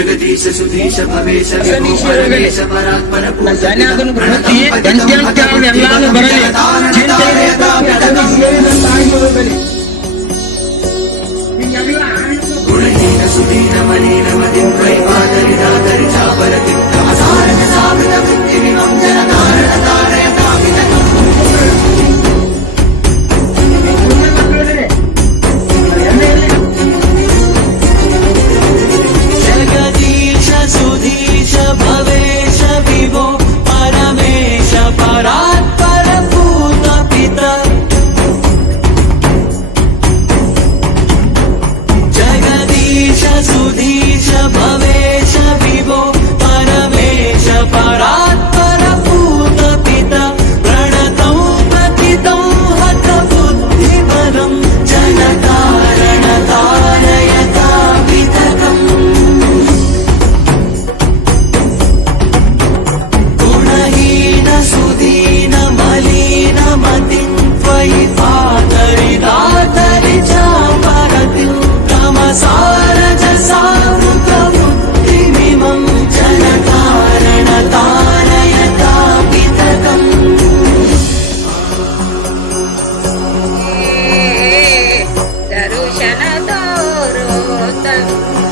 जगदीश सुधीश भवेश परमेश परात्पर गुणहीन सुदीन मलिन मदिं वैपादरि दादरि चापरति तमसारक सावृत बुद्धिमिमं जनकारण तारयतामिदकम् जगदीश सुधीश भवेश विभो परमेश परात्पर भूत पिता जगदीश सुधीश भवेश विभो परमेश परात्पर भूत पिता प्रणतं प्रतितं हत बुद्धिबलं जनकारण तारयतामिदकम् गुणहीन सुदीन मलिन मतिं त्वयि पातरि दातरि चापरतिं तमसारज सावृतबुद्धिमिमं जनकारण तारयतामिदकम् दर्शन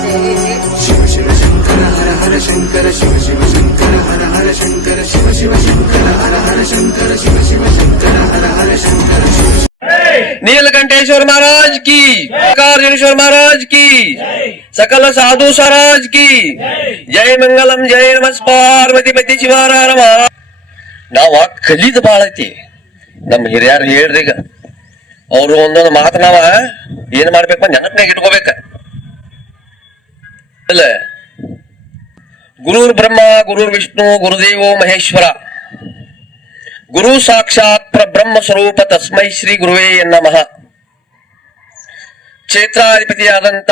शिव शिव शंकर हर हर शंकर शिव शिव शंकर हर हर शंकर शिव शिव शंकर हर हर शंकर शिव शिव शंकर हर हर शंकर शिव नीलकंठेश्वर महाराज की, कार्जनेश्वर महाराज की, सकल साधु स्वराज की जय मंगलम जय नमः पार्वती पति ಶಿವಾರಾರ ನಾವ ಕಲಿದ ಬಾಳ ಐತಿ. ನಮ್ಮ ಹಿರಿಯರು ಹೇಳ್ರಿ, ಈಗ ಅವ್ರು ಒಂದೊಂದು ಮಾತು ನಾವ ಏನ್ ಮಾಡ್ಬೇಕು ನೆನಪಿನಾಗ ಇಟ್ಕೋಬೇಕ. ಇಲ್ಲ, ಗುರುರ್ ಬ್ರಹ್ಮ ಗುರುರ್ ವಿಷ್ಣು ಗುರುದೇವೋ ಮಹೇಶ್ವರ ಗುರು ಸಾಕ್ಷಾತ್ ಪರಬ್ರಹ್ಮ ಸ್ವರೂಪ ತಸ್ಮೈ ಶ್ರೀ ಗುರುವೇ ನಮಃ. ಕ್ಷೇತ್ರಾಧಿಪತಿಯಾದಂತ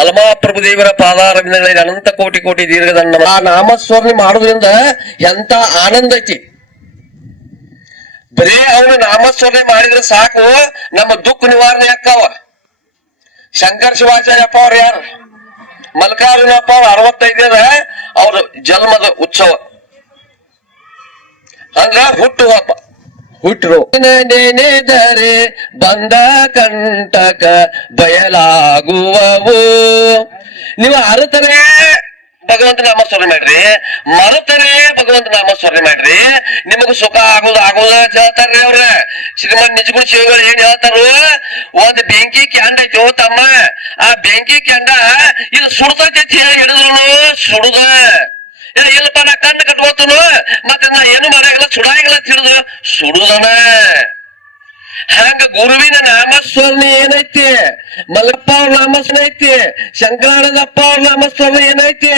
ಅಲಮಾ ಪ್ರಭುದೇವರ ಪಾದಾರವಿಂದಗಳಲ್ಲಿ ಅನಂತ ಕೋಟಿ ಕೋಟಿ ದೀರ್ಘದಂಡ ಆ ನಾಮಸ್ಮರಣೆ ಮಾಡೋದ್ರಿಂದ ಎಂತ ಆನಂದ ಐತಿ. ಬರೀ ಅವನು ನಾಮಸ್ಮರಣೆ ಮಾಡಿದ್ರೆ ಸಾಕು, ನಮ್ಮ ದುಃಖ ನಿವಾರಣೆ ಆಕ್ಕಾವ. ಶಂಕರ ಶಿವಾಚಾರ್ಯಪ್ಪ ಅವ್ರು ಯಾರು? ಮಲ್ಲಿಕಾರ್ಜುನಪ್ಪ ಅವ್ರು 65 ಅವ್ರ ಜನ್ಮದ ಉತ್ಸವ ಅಂದ್ರ ಹುಟ್ಟುಹಬ್ಬ. ಹುಟ್ಟರು ನೆನೆದರೆ ಬಂದ ಕಂಟಕ ಬಯಲಾಗುವವು. ನೀವು ಅರತರೇ ಭಗವಂತ ನಾಮಸ್ಮರಣೆ ಮಾಡ್ರಿ, ಮರತರೇ ಭಗವಂತ ನಾಮಸ್ಮರಣೆ ಮಾಡ್ರಿ, ನಿಮಗ ಸುಖ ಆಗೋದು ಹೇಳ್ತಾರ್ರಿ ಅವ್ರ. ಶ್ರೀಮನ್ ನಿಜಗುಣ ಶಿವಗಳು ಏನ್ ಹೇಳ್ತಾರು? ಒಂದ್ ಬೆಂಕಿ ಕ್ಯಾಂಡ ಐತಿ ತಮ್ಮ, ಆ ಬೆಂಕಿ ಕ್ಯಾಂಡ ಇದು ಸುಡ್ತೈತಿ ಹಿಡಿದ್ರು ಸುಡುದ. ಇಲ್ಲಪ್ಪ ನಾ ಕಣ್ಣು ಕಟ್ಕೋತನು, ಮತ್ತೆ ನಾ ಏನು ಮಾಡಾಗಿಲ್ಲ ಸುಡಾಗಿಲ್ಲ ತಿಳಿದು ಸುಡುದನ. ಹಂಗ ಗುರುವಿನ ನಾಮಸ್ಮರಣೆ ಏನೈತಿ, ಮಲ್ಲಪ್ಪ ಅವ್ರ ನಾಮಸ್ಮರಣೆ ಐತಿ, ಶಂಕರಾನಂದಪ್ಪ ಅವ್ರ ನಾಮಸ್ಮರಣೆ ಏನೈತಿ,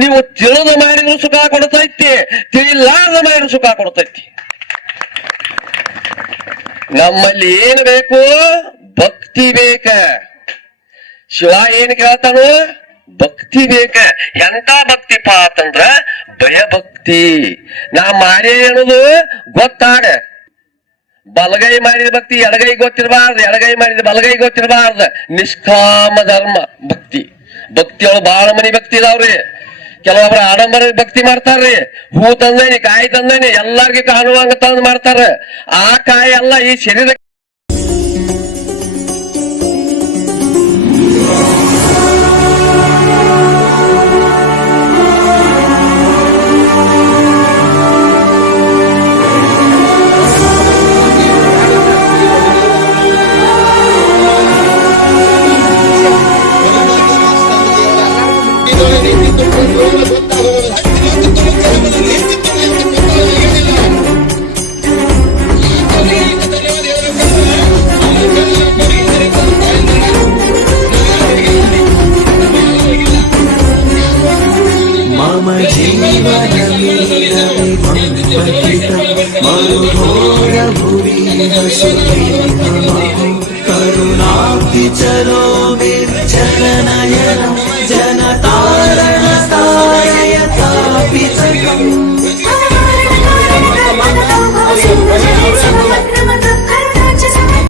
ನೀವು ತಿಳಿದು ಮಾಡಿದ್ರು ಸುಖ ಕೊಡ್ತೈತಿ, ತಿಳಿಲಾರ್ದ ಮಾಡಿದ್ರು ಸುಖ ಕೊಡ್ತೈತಿ. ನಮ್ಮಲ್ಲಿ ಏನು ಬೇಕು? ಭಕ್ತಿ ಬೇಕ. ಶಿವ ಏನ್ ಕೇಳ್ತಾನು? ಭಕ್ತಿ ಬೇಕ. ಎಂತ ಭಕ್ತಿಪ್ಪ ಅಂತಂದ್ರ ಭಯ ಭಕ್ತಿ. ನಾ ಮಾಡಿ ಹೇಳುದು ಗೊತ್ತಾಡ. ಬಲಗೈ ಮಾಡಿದ ಭಕ್ತಿ ಎಡಗೈ ಗೊತ್ತಿರಬಾರ್ದು, ಎಡಗೈ ಮಾಡಿದ ಬಲಗೈ ಗೊತ್ತಿರಬಾರ್ದು. ನಿಷ್ಕಾಮ ಧರ್ಮ ಭಕ್ತಿ. ಭಕ್ತಿಯೊಳಗೆ ಬಹಳ ಮನಿ ಭಕ್ತಿ ಇದಾವ್ರಿ. ಕೆಲವೊಬ್ರು ಆಡಂಬರ ಭಕ್ತಿ ಮಾಡ್ತಾರ್ರಿ. ಹೂ ತಂದೇನಿ ಕಾಯಿ ತಂದೇನಿ ಎಲ್ಲಾರ್ಗಿ ಕಾಣುವಂಗ ತಂದ್ ಮಾಡ್ತಾರ. ಆ ಕಾಯಿ ಎಲ್ಲ ಈ ಶರೀರ मम करुणाब्धि चलो निर्जननयनं जनतारणतारयतापितकम्